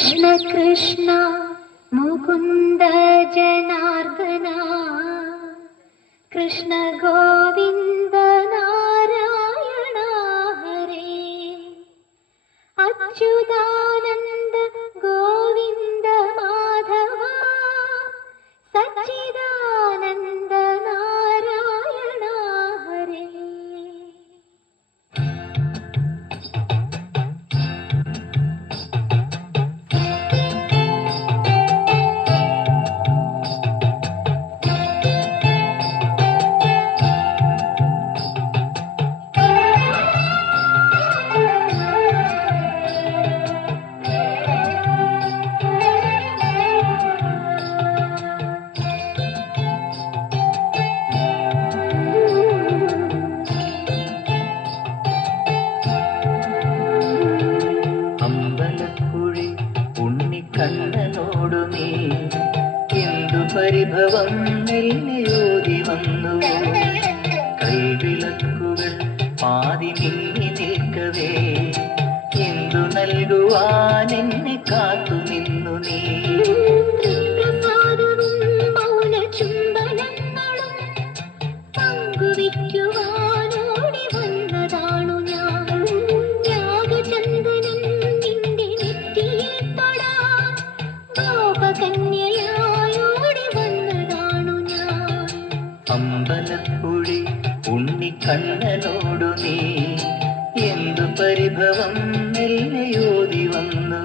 कृष्ण कृष्ण मुकुन्द जनार्दना कृष्ण गोविन्द नारायण हरे अच्युतानन्द गोविन्द माधव सच्चिदानन्द नारायण हरे। കണ്ണനോടു നീ എന്തു പരിഭവം നെല്ലിയോതി വന്നു കൈവിളക്കുകൾ പാതി നീങ്ങി നിൽക്കവേ എന്തു നൽകുവാൻ എന്നെ കാത്തു നിന്നു നീ അമ്പലപ്പുഴി ഉണ്ണിക്കണ്ണനോടു നീ എന്തു പരിഭവം നെല്ലയോതി വന്നു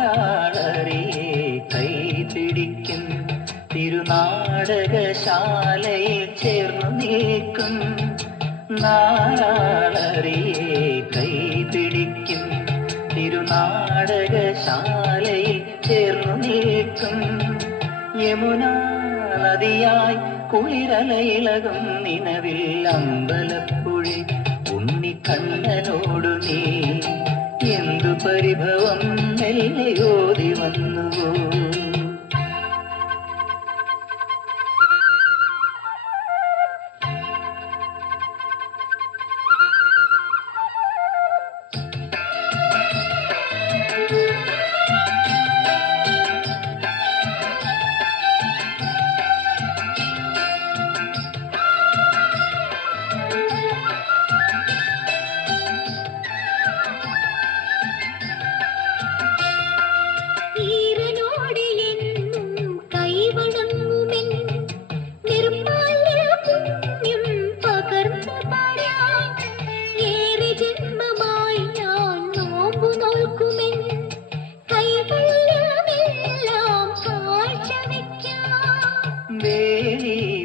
നാലാളറിയെ കൈപിടിക്കും തിരുനാടകശാലയിൽ ചേർന്നു നിൽക്കും നാലാളറിയെ കൈപിടിക്കും തിരുനാടകശാലയിൽ ചേർന്നു നിൽക്കും യമുനാ നദിയായി കുളിരലയിളകും നിലവിൽ അമ്പലപ്പുഴി ഉണ്ണിക്കണ്ണനോടു നീ എന്തു പരിഭവം നെല്ലയോതി വന്നുവോ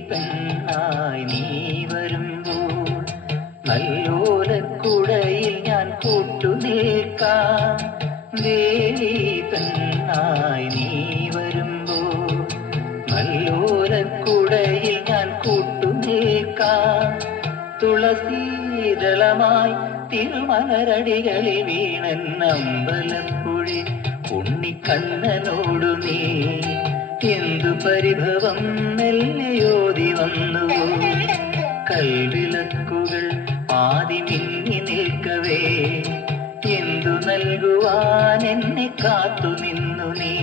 പെണ്ണായി നീ വരുമ്പോൾ നല്ലോലക്കുടയിൽ ഞാൻ കൂട്ടുനിൽക്കാം ദേവി പെണ്ണായി നീ വരുമ്പോൾ നല്ലോലക്കുടയിൽ ഞാൻ കൂട്ടുനിൽക്കാം തുളസീതളമായി തിരുമലരടികളിൽ വീണൻ അമ്പലപ്പുഴി ഉണ്ണിക്കണ്ണനോടു നീ എന്തു പരിഭവം നെല്ലയോതി വന്നുവോ കൽവിളക്കുകൾ ആദി മിന്നി നിൽക്കവേ എന്തു നൽകുവാൻ എന്നെ കാത്തു നിന്നു നീ